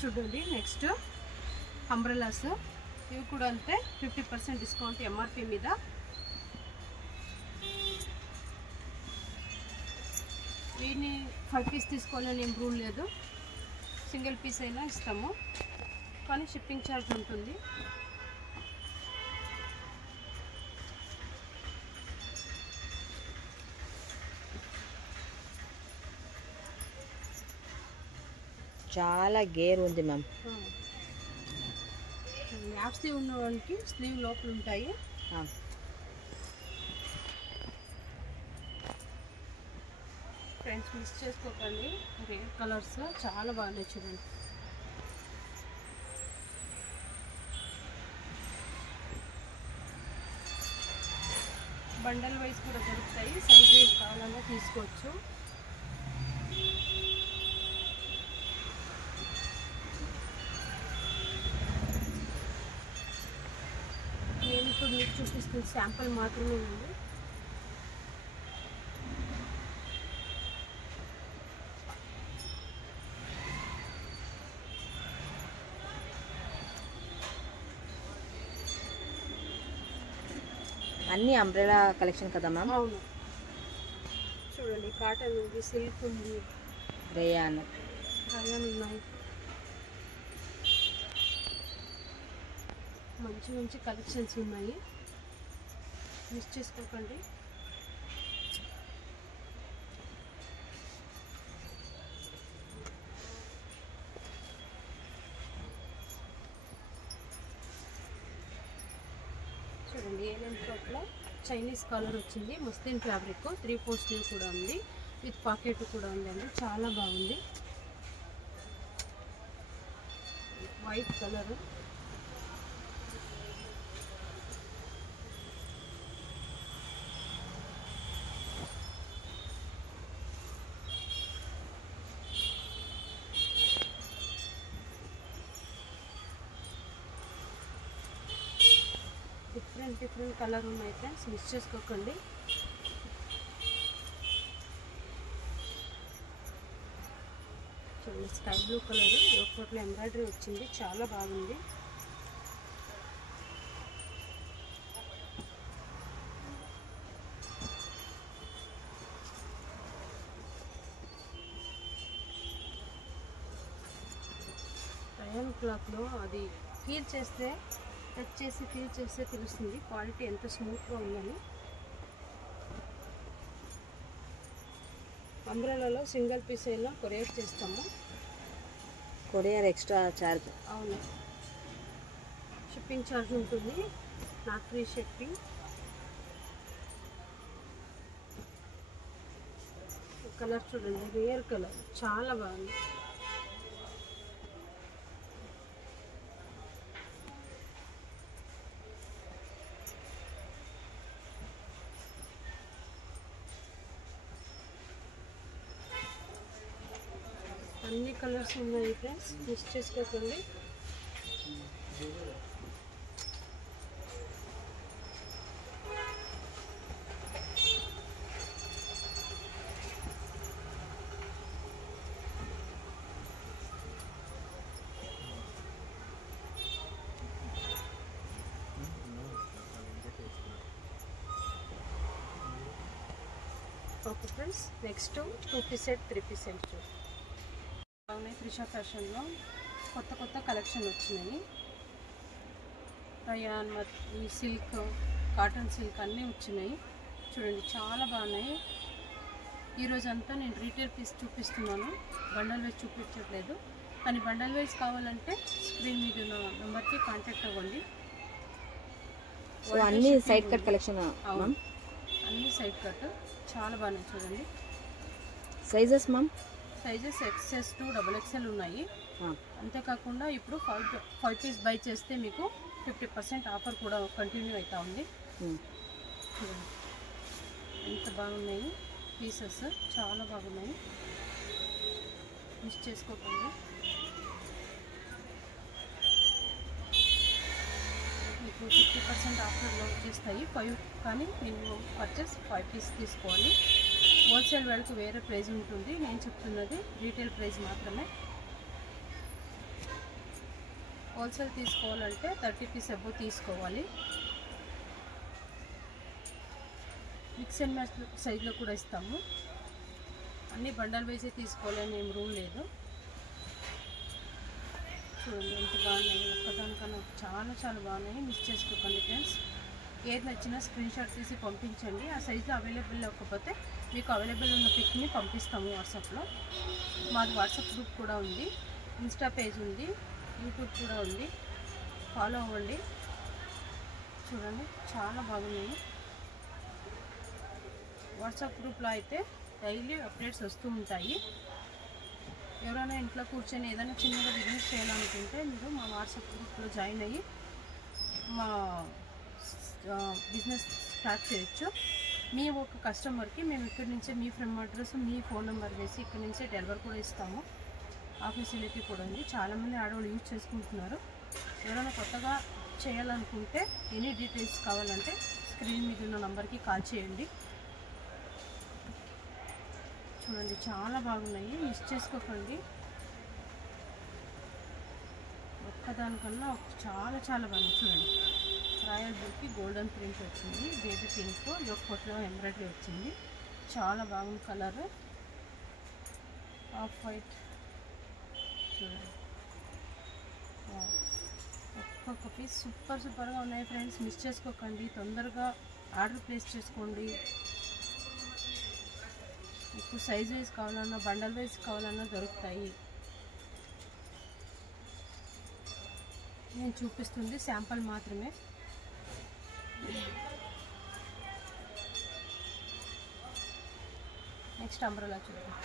చూడండి next umbrellas ఇవి కూడా అంతే 50% డిస్కౌంట్ ఎంఆర్పి మీద. వీటిని 5 పీస్ తీసుకోవాలని ఏం రూల్ లేదు, సింగిల్ పీస్ అయినా ఇస్తాము, కానీ షిప్పింగ్ ఛార్జ్ ఉంటుంది. చాలా గేర్ ఉంది మ్యామ్. యాప్ స్లీవ్ ఉన్న వాళ్ళకి స్లీవ్ లోపల ఉంటాయి. ఫ్రెండ్స్ మిస్ చేసుకోకండి, రేర్ కలర్స్ చాలా బాగున్నాయి చూడండి. బండల్ వైజ్ కూడా దొరుకుతాయి, సైజ్ వైజ్ కావాలన్నా తీసుకోవచ్చు. నేను ఇప్పుడు మీకు చూపిస్తుంది శాంపుల్ మాత్రమే ఉంది. అన్ని అంబ్రెలా కలెక్షన్ కదా మ్యామ్? అవును చూడండి, కాటన్ ఉంది, సిల్క్ ఉంది, రేయాన్ ఉన్నాయి. మంచి మంచి కలెక్షన్స్ ఉన్నాయి, మిస్ చేసుకోకండి. చూడండి ఏలెన్ ఫ్రాక్లో చైనీస్ కలర్ వచ్చింది, మస్లిన్ ఫ్యాబ్రిక్, 3/4 స్లీవ్ కూడా ఉంది, విత్ పాకెట్ కూడా ఉందండి, చాలా బాగుంది. వైట్ కలర్, డిఫరెంట్ కలర్ ఉన్నాయి ఫ్రెండ్స్, మిస్ చేసుకోకండి. చూడండి స్కై బ్లూ కలర్, ఒకట్లో ఎంబ్రాయిడరీ వచ్చింది, చాలా బాగుంది. రయాన్ క్లాత్లో అది ఫీల్ చేస్తే, టచ్ చేసి ఫీల్ చేస్తే తెలుస్తుంది క్వాలిటీ ఎంత స్మూత్గా ఉందని. అంబ్రెలాలో సింగిల్ పీస్ అయినా కొరియర్ చేస్తాము, కొరియర్ ఎక్స్ట్రా ఛార్జ్. అవును, షిప్పింగ్ ఛార్జ్ ఉంటుంది, నాట్ ఫ్రీ షిప్పింగ్. కలర్ చూడండి, రియల్ కలర్ చాలా బాగుంది. అన్ని కలర్స్ ఉన్నాయి ఫ్రెండ్స్, మిస్ చేసుకోకండి. Okay friends, next 2 piece set 3 piece set బాగున్నాయి. త్రిషా ఫ్యాషన్లో కొత్త కలెక్షన్ వచ్చినాయి. రయాన్ ఈ సిల్క్, కాటన్ సిల్క్ అన్నీ వచ్చినాయి చూడండి, చాలా బాగున్నాయి. ఈరోజు అంతా నేను రీటైల్ పీస్ చూపిస్తున్నాను, బండల్ వైజ్ చూపించట్లేదు. కానీ బండల్ వైజ్ కావాలంటే స్క్రీన్ మీద ఉన్న నెంబర్కి కాంటాక్ట్ అవ్వండి. సో అన్ని సైడ్ కట్ కలెక్షన్? అవును, అన్ని సైడ్ కట్ చాలా బాగున్నాయి చూడండి. Sizes ma'am? Sizes XS to XXL ఉన్నాయి. అంతేకాకుండా ఇప్పుడు 5 పీస్ బై చేస్తే మీకు 50% ఆఫర్ కూడా కంటిన్యూ అవుతా ఉంది. ఎంత బాగున్నాయి పీసెస్, చాలా బాగున్నాయి, మిస్ చేసుకోకండి. మీకు 50% ఆఫర్లో వచ్చేస్తాయి 5, కానీ మీరు పర్చేస్ 5 పీస్ తీసుకోవాలి. హోల్సేల్ వాళ్ళకి వేరే ప్రైస్ ఉంటుంది, నేను చెప్తున్నది రీటైల్ ప్రైస్ మాత్రమే. హోల్సేల్ తీసుకోవాలంటే 30 పీస్ అబౌవ్ తీసుకోవాలి. మిక్స్ అండ్ మ్యాచ్ సైజులో కూడా ఇస్తాము. అన్నీ బండల్ వైజే తీసుకోవాలని ఏం రూల్ లేదు. చూడండి ఎంత బాగున్నాయి, ఒక్కదానికన్నా చాలా చాలా బాగున్నాయి. మిస్ చేసుకోకండి ఫ్రెండ్స్. ఏది నచ్చినా స్క్రీన్ షాట్ తీసి పంపించండి. ఆ సైజులో అవైలబుల్ లేకపోతే మీకు అవైలబుల్ ఉన్న పిక్ని పంపిస్తాము వాట్సాప్లో. మాది వాట్సాప్ గ్రూప్ కూడా ఉంది, ఇన్స్టా పేజ్ ఉంది, యూట్యూబ్ కూడా ఉంది. ఫాలో అవ్వండి. చూడండి చాలా బాగున్నాయి. వాట్సాప్ గ్రూప్లో అయితే డైలీ అప్డేట్స్ వస్తూ ఉంటాయి. ఎవరైనా ఇంట్లో కూర్చొని ఏదైనా చిన్నగా బిజినెస్ చేయాలనుకుంటే మీరు మా వాట్సాప్ గ్రూప్లో జాయిన్ అయ్యి మా బిజినెస్ స్టార్ట్ చేయొచ్చు. మీ ఒక కస్టమర్కి మేము ఇక్కడి నుంచే మీ ఫ్రెండ్ అడ్రస్, మీ ఫోన్ నెంబర్ వేసి ఇక్కడి నుంచే డెలివరీ కూడా ఇస్తాము. ఆ ఫెసిలిటీ కూడా ఉంది. చాలామంది ఆడవాళ్ళు యూజ్ చేసుకుంటున్నారు. ఎవరైనా కొత్తగా చేయాలనుకుంటే ఎనీ డీటెయిల్స్ కావాలంటే స్క్రీన్ మీద ఉన్న నెంబర్కి కాల్ చేయండి. చూడండి చాలా బాగున్నాయి, మిస్ చేసుకోకండి. ఒక్కదానికన్నా చాలా చాలా బాగుంది. చూడండి రాయల్ బ్లూకి గోల్డెన్ ప్రింట్ వచ్చింది, బేబీ పింక్ యొక్కట్లో ఎంబ్రాయిడరీ వచ్చింది. చాలా బాగుంది కలర్. ఆఫ్ వైట్ చూడండి, ఒక్కొక్క పీస్ సూపర్గా ఉన్నాయి ఫ్రెండ్స్. మిస్ చేసుకోకండి, తొందరగా ఆర్డర్ ప్లేస్ చేసుకోండి. మీకు సైజ్ వైజ్ కావాలన్నా బండల్ వైజ్ కావాలన్నా దొరుకుతాయి. నేను చూపిస్తుంది శాంపుల్ మాత్రమే. నెక్స్ట్ అంబ్రెల్లా చూద్దాం.